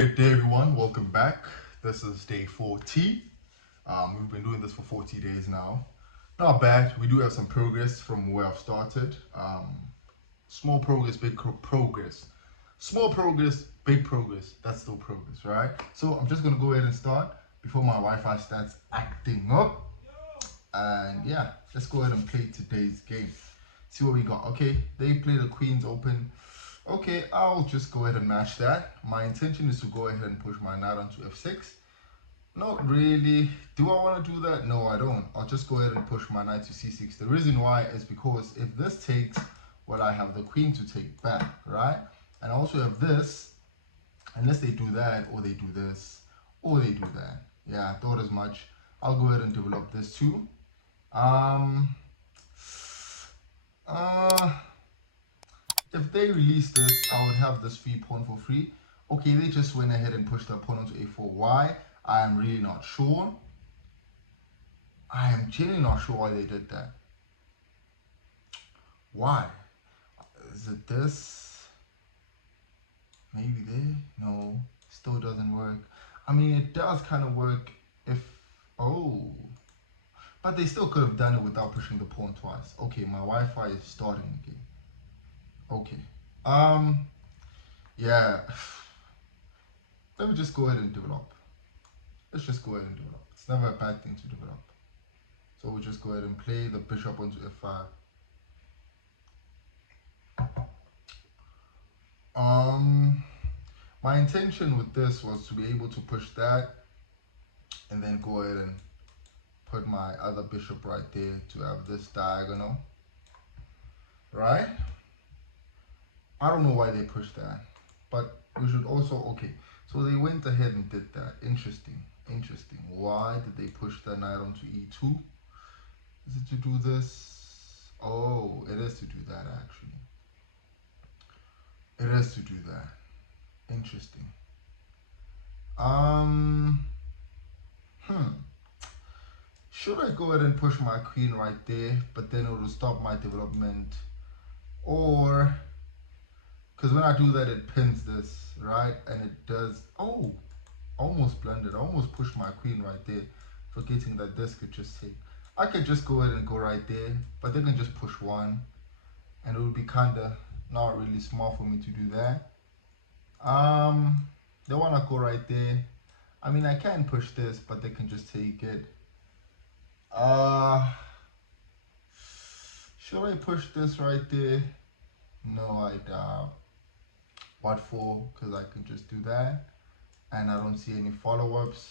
Good day, everyone. Welcome back. This is day 40. We've been doing this for 40 days now. Not bad. We do have some progress from where I've started. Small progress, big progress. Small progress, big progress. That's still progress, right? So I'm just gonna go ahead and start before my Wi-Fi starts acting up. And yeah, let's go ahead and play today's game. See what we got. Okay, they play the Queen's Open. Okay, I'll just go ahead and match that. My intention is to go ahead and push my knight onto f6. Not really. Do I want to do that? No, I don't. I'll just go ahead and push my knight to c6. The reason why is because if this takes, well, I have the queen to take back, right? And I also have this, unless they do that, or they do this, or they do that. Yeah, I thought as much. I'll go ahead and develop this too. Um, uh, if they release this, I would have this free pawn for free. Okay, they just went ahead and pushed the pawn onto a4. Why? I am really not sure. I am genuinely not sure why they did that. Why? Is it this? Maybe there? No, still doesn't work. I mean, it does kind of work if... Oh. But they still could have done it without pushing the pawn twice. Okay, my Wi-Fi is starting again. Okay. Yeah. Let me just go ahead and develop. Let's just go ahead and develop. It's never a bad thing to develop. So we'll just go ahead and play the bishop onto f5. My intention with this was to be able to push that and then go ahead and put my other bishop right there to have this diagonal, right? I don't know why they pushed that, but we should also, okay, so they went ahead and did that. Interesting. Why did they push the knight onto e2? Is it to do this? Oh, it is to do that actually. It is to do that. Interesting. Should I go ahead and push my queen right there, but then it will stop my development? Or, because when I do that, it pins this, right? And it does, oh, almost blended. I almost pushed my queen right there, forgetting that this could just take. I could just go ahead and go right there, but they can just push one, and it would be kind of not really smart for me to do that. They want to go right there. I mean, I can push this, but they can just take it. Should I push this right there? No, I doubt. What for? Because I can just do that, and I don't see any follow-ups.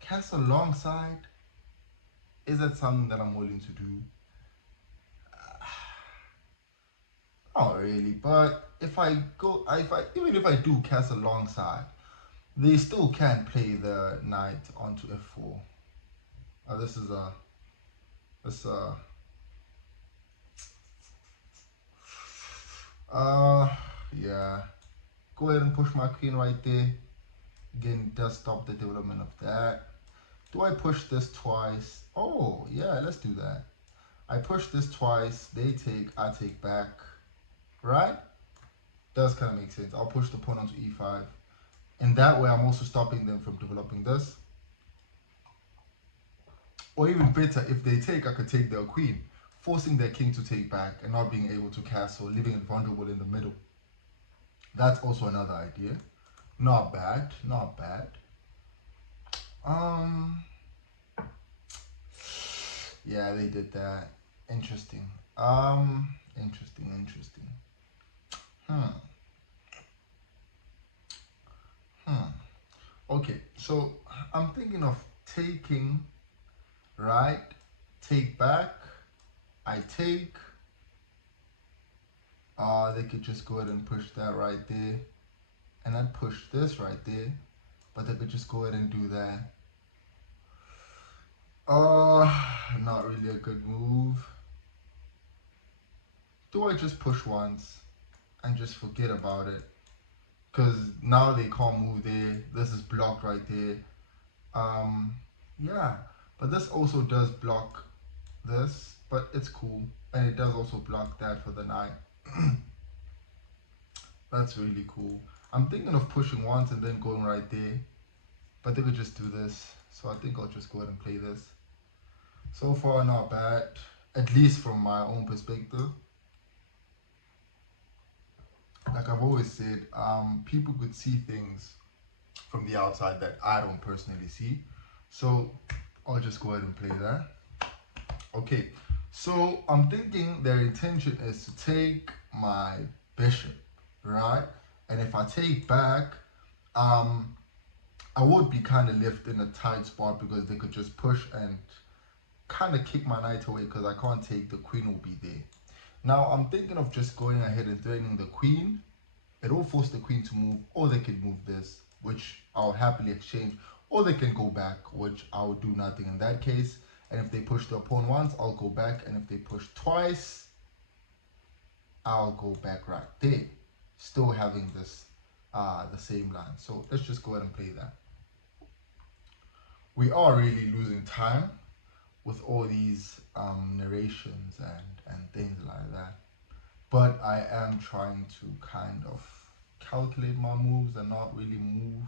Castle alongside. Is that something that I'm willing to do? Not really, but if I go, even if I do castle alongside, they still can't play the knight onto f4. This is a, this yeah. Go ahead and push my queen right there. Again, does stop the development of that. Do I push this twice? Oh, yeah, let's do that. I push this twice, they take, I take back, right? Does kind of make sense. I'll push the pawn onto e5. And that way I'm also stopping them from developing this. Or even better, if they take, I could take their queen, forcing their king to take back and not being able to castle, leaving it vulnerable in the middle. That's also another idea. Not bad, not bad. Yeah, they did that. Interesting. Interesting. Okay, so I'm thinking of taking, right? Take back. I take. They could just go ahead and push that right there. And then push this right there. But they could just go ahead and do that. Not really a good move. Do I just push once and just forget about it? Because now they can't move there. This is blocked right there. Yeah, but this also does block this, but it's cool. And it does also block that for the knight. That's really cool. I'm thinking of pushing once and then going right there, but they could just do this. So I think I'll just go ahead and play this. So far, not bad, at least from my own perspective. Like I've always said, people could see things from the outside that I don't personally see. So I'll just go ahead and play that. Okay, so I'm thinking their intention is to take my bishop, right? And if I take back, um, I would be kind of left in a tight spot because they could just push and kind of kick my knight away because I can't take, the queen will be there. Now I'm thinking of just going ahead and threatening the queen. It will force the queen to move, or they could move this, which I'll happily exchange, or they can go back, which I would do nothing in that case. And if they push the pawn once, I'll go back, and if they push twice, I'll go back right there, still having this the same line. So let's just go ahead and play that. We are really losing time with all these narrations and things like that. But I am trying to kind of calculate my moves and not really move.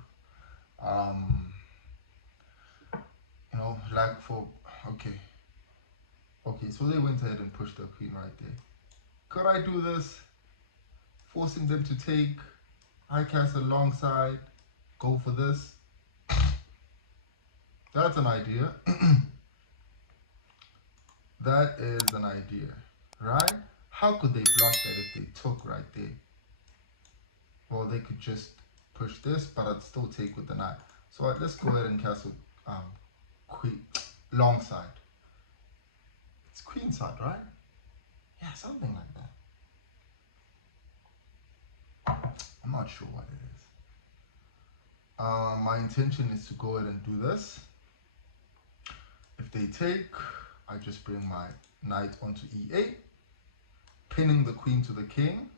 Um, like for, okay. Okay, so they went ahead and pushed the queen right there. Could I do this? Forcing them to take, high castle alongside, go for this. That's an idea. That is an idea, right? How could they block that if they took right there? Well, they could just push this, but I'd still take with the knight. So let's go ahead and castle queen, long side. It's queen side, right? Yeah, something like that. I'm not sure what it is. My intention is to go ahead and do this. If they take, I just bring my knight onto e8, pinning the queen to the king,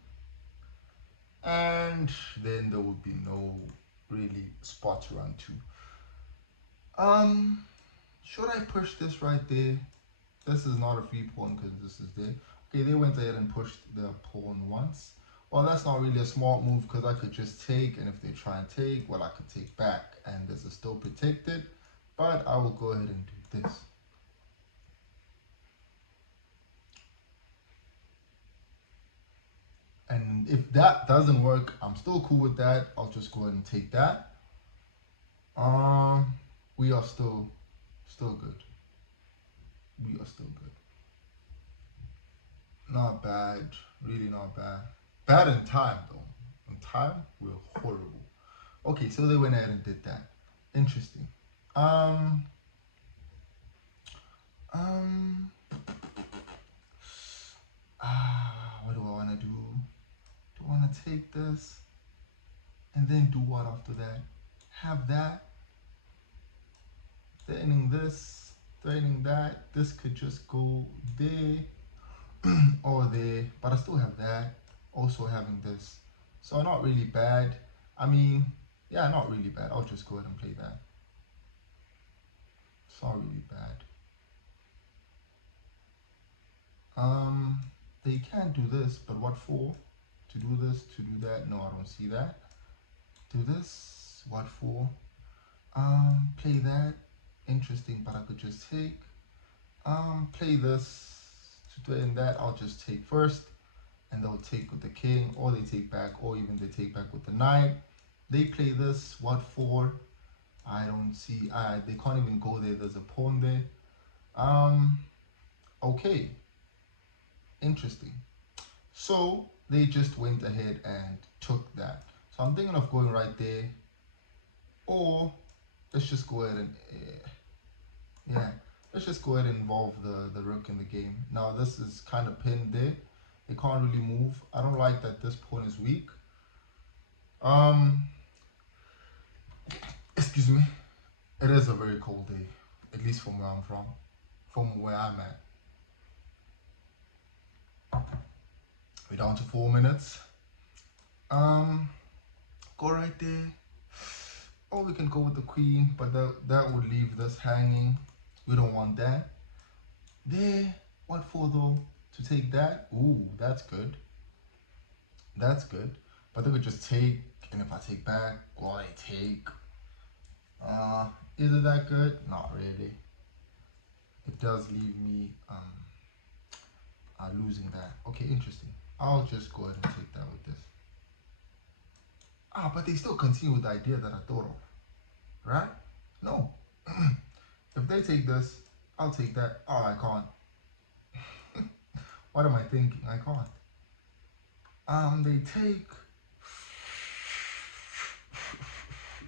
and then there would be no really spot to run to. Should I push this right there? This is not a free pawn because this is there. Okay, they went ahead and pushed the pawn once. Well, that's not really a smart move because I could just take, and if they try and take, well, I could take back, and this is still protected. But I will go ahead and do this. And if that doesn't work, I'm still cool with that. I'll just go ahead and take that. We are still good. We are still good. Not bad, really not bad. Bad in time though. In time, we're horrible. Okay, so they went ahead and did that. Interesting. Um, um, what do I want to do? Do I want to take this and then do what after that? Have that, threatening this, threatening that. This could just go there or there, but I still have that. Also having this, so not really bad. I mean, yeah, not really bad. I'll just go ahead and play that. It's not really bad. They can do this, but what for? To do this, to do that? No, I don't see that. Do this, what for? Play that. Interesting, but I could just take. Play this to threaten that. I'll just take first, and they'll take with the king, or they take back, or even they take back with the knight. They play this, what for? I don't see. They can't even go there. There's a pawn there. Okay. Interesting. So they just went ahead and took that. So I'm thinking of going right there, or let's just go ahead and yeah, let's just go ahead and involve the rook in the game. Now this is kind of pinned there. They can't really move. I don't like that this pawn is weak. Excuse me. It is a very cold day, at least from where I'm from where I'm at. We're down to 4 minutes. Go right there. Or we can go with the queen, but that would leave this hanging. We don't want that. There, what for though? To take that? Ooh, that's good. That's good. But they could just take, and if I take back, well, they take. Is it that good? Not really. It does leave me losing that. Okay, interesting. I'll just go ahead and take that with this. But they still continue with the idea that I thought of, right? No. If they take this, I'll take that. Oh, I can't. What am I thinking? I can't. They take.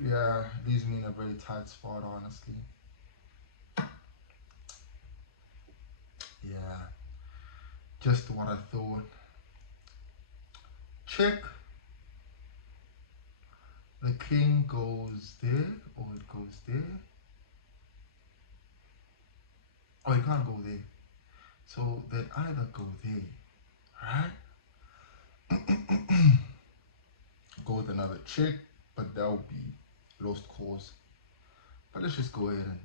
Yeah, leaves me in a very tight spot, honestly. Yeah, just what I thought. Check. The king goes there, or it goes there. Oh, it can't go there. So they'd either go there, right? Go with another check, but that would be lost cause. But let's just go ahead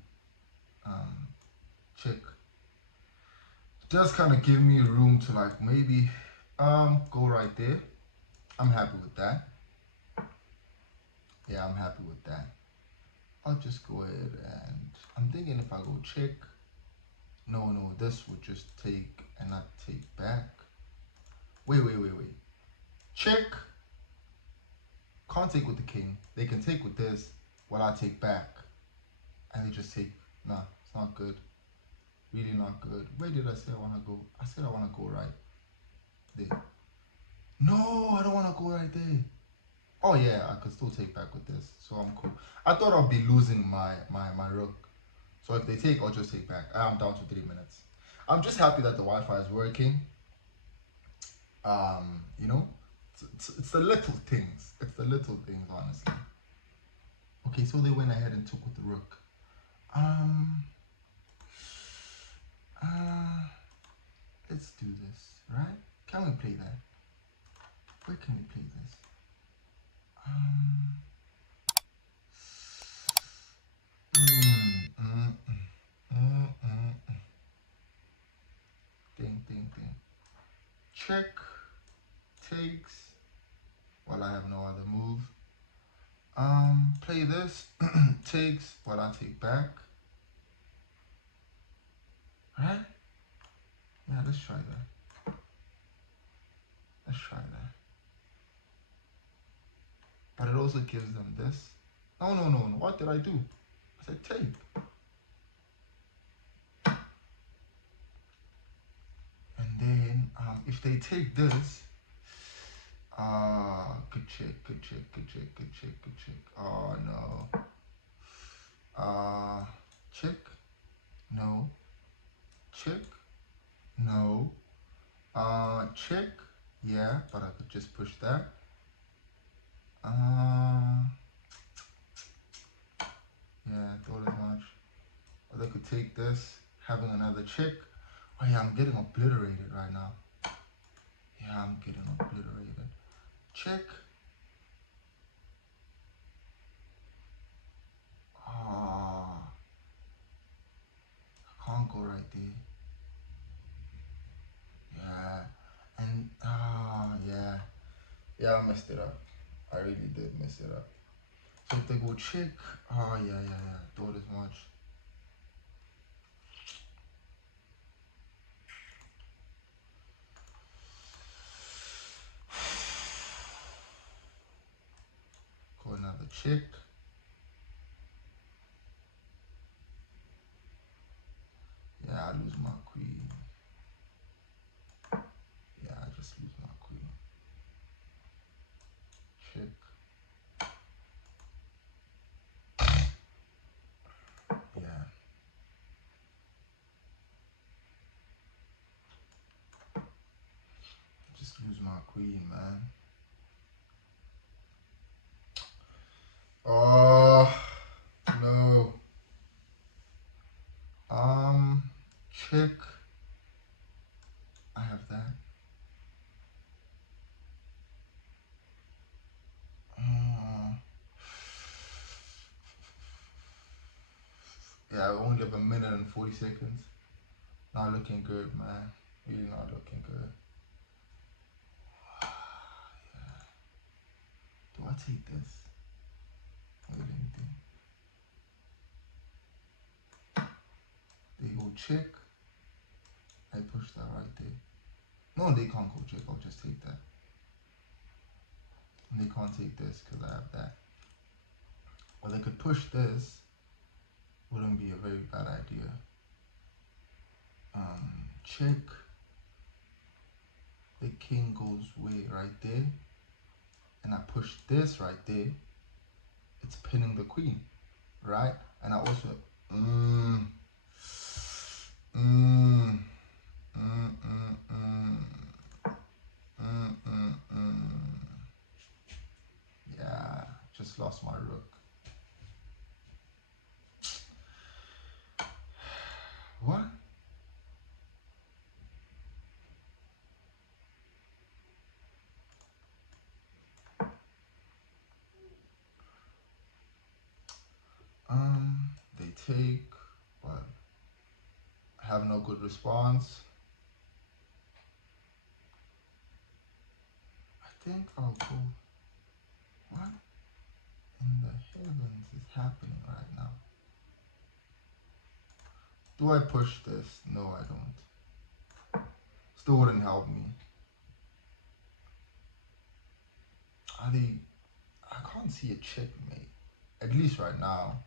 and check. Just kind of give me room to like maybe go right there. I'm happy with that. Yeah, I'm happy with that. I'll just go ahead and I'm thinking if I go check. No, this would just take and not take back. Wait. Check. Can't take with the king. They can take with this while I take back. And they just take. Nah, it's not good. Really not good. Where did I say I want to go? I said I want to go right there. No, I don't want to go right there. Oh yeah, I could still take back with this. So I'm cool. I thought I'd be losing my rook. So if they take, I'll just take back. I'm down to 3 minutes. I'm just happy that the Wi-Fi is working. You know, it's the little things. It's the little things, honestly. Okay, so they went ahead and took with the rook. Let's do this, right? Can we play that? Where can we play this? Ding. Check, takes. Well, I have no other move. Play this, takes, while I take back. Right? Yeah, let's try that. Let's try that. But it also gives them this. No. What did I do? I said take. And then if they take this, good check. Oh no. Check. No. Check. No. Check. Yeah, but I could just push that. Yeah, thought as much. Or they could take this, having another check. Oh yeah, I'm getting obliterated right now. Yeah, I'm getting obliterated. Check. I can't go right there. Yeah, and yeah, I messed it up. I really did mess it up. So if they go check, yeah, thought as much. Go another check. Yeah, I lose my queen. Yeah, I just lose my queen. Check. Yeah. Just lose my queen, man. Oh, no. Check. I have that. Yeah, I only have a minute and 40 seconds. Not looking good, man. Really not looking good. take this. Wait, anything. They go check. I push that right there. No, they can't go check. I'll just take that. And they can't take this because I have that. Or they could push this. Wouldn't be a very bad idea. Check. The king goes way right there. And I push this right there. It's pinning the queen. Right? And I also... Yeah, just lost my rook. What? They take, but have no good response. I think I'll go. What in the heavens is happening right now? Do I push this? No, I don't. Still wouldn't help me. Are they? I can't see a checkmate. At least right now.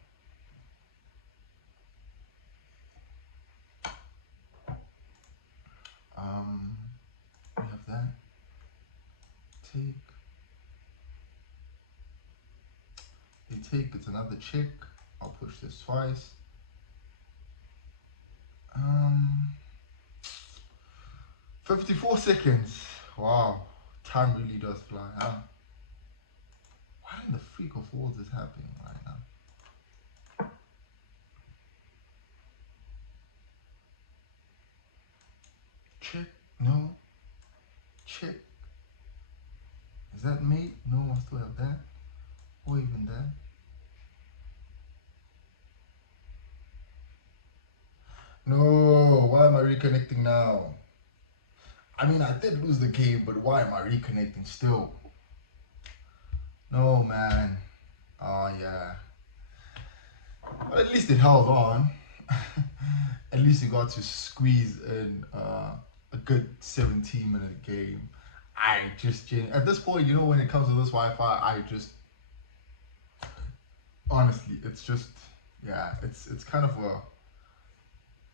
We have that. Take. They take. It's another check. I'll push this twice. 54 seconds. Wow. Time really does fly, huh? Why in the freak of worlds is happening right now? Check. No. Check. Is that mate? No, I still have that. Or even that. No. Why am I reconnecting now? I mean, I did lose the game, but why am I reconnecting still? No, man. Oh, yeah. But at least it held on. At least it got to squeeze in a good 17-minute game. At this point, you know, when it comes to this Wi-Fi, honestly, it's just, yeah, it's kind of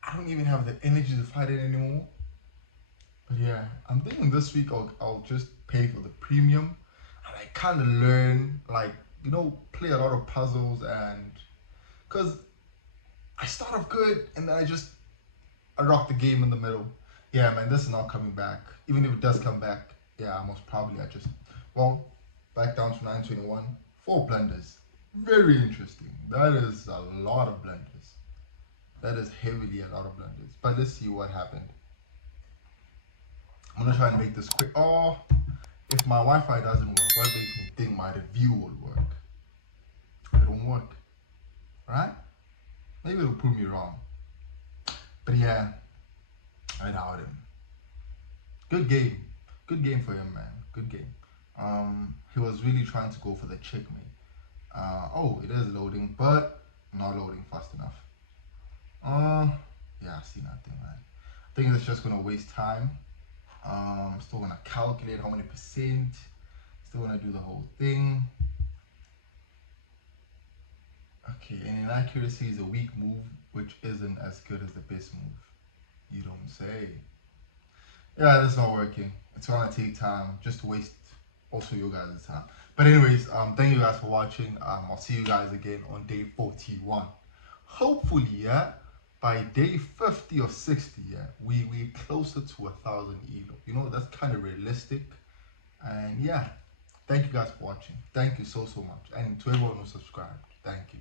I don't even have the energy to fight it anymore. But yeah, I'm thinking this week I'll just pay for the premium and I kind of learn, like, you know, play a lot of puzzles, and because I start off good and then I rock the game in the middle. Yeah, man, this is not coming back. Even if it does come back, yeah, most probably well, back down to 921. 4 blunders. Very interesting. That is a lot of blunders. That is heavily a lot of blunders. But let's see what happened. I'm gonna try and make this quick. Oh, if my Wi-Fi doesn't work, what makes me think my review will work? It won't work, right? Maybe it'll prove me wrong. But yeah, I doubt him. Good game. Good game for him, man. Good game. He was really trying to go for the checkmate. Oh, it is loading, but not loading fast enough. Yeah, I see nothing, man. I think it's just gonna waste time. Still gonna calculate how many percent. Still gonna do the whole thing. Okay, and inaccuracy is a weak move, which isn't as good as the best move. You don't say. Yeah, that's not working. It's gonna take time, just to waste also your guys' time. But anyways, thank you guys for watching. I'll see you guys again on day 41. Hopefully, yeah, by day 50 or 60, yeah, we closer to 1,000 elo. You know, that's kind of realistic. And yeah, thank you guys for watching. Thank you so much. And to everyone who subscribed, thank you.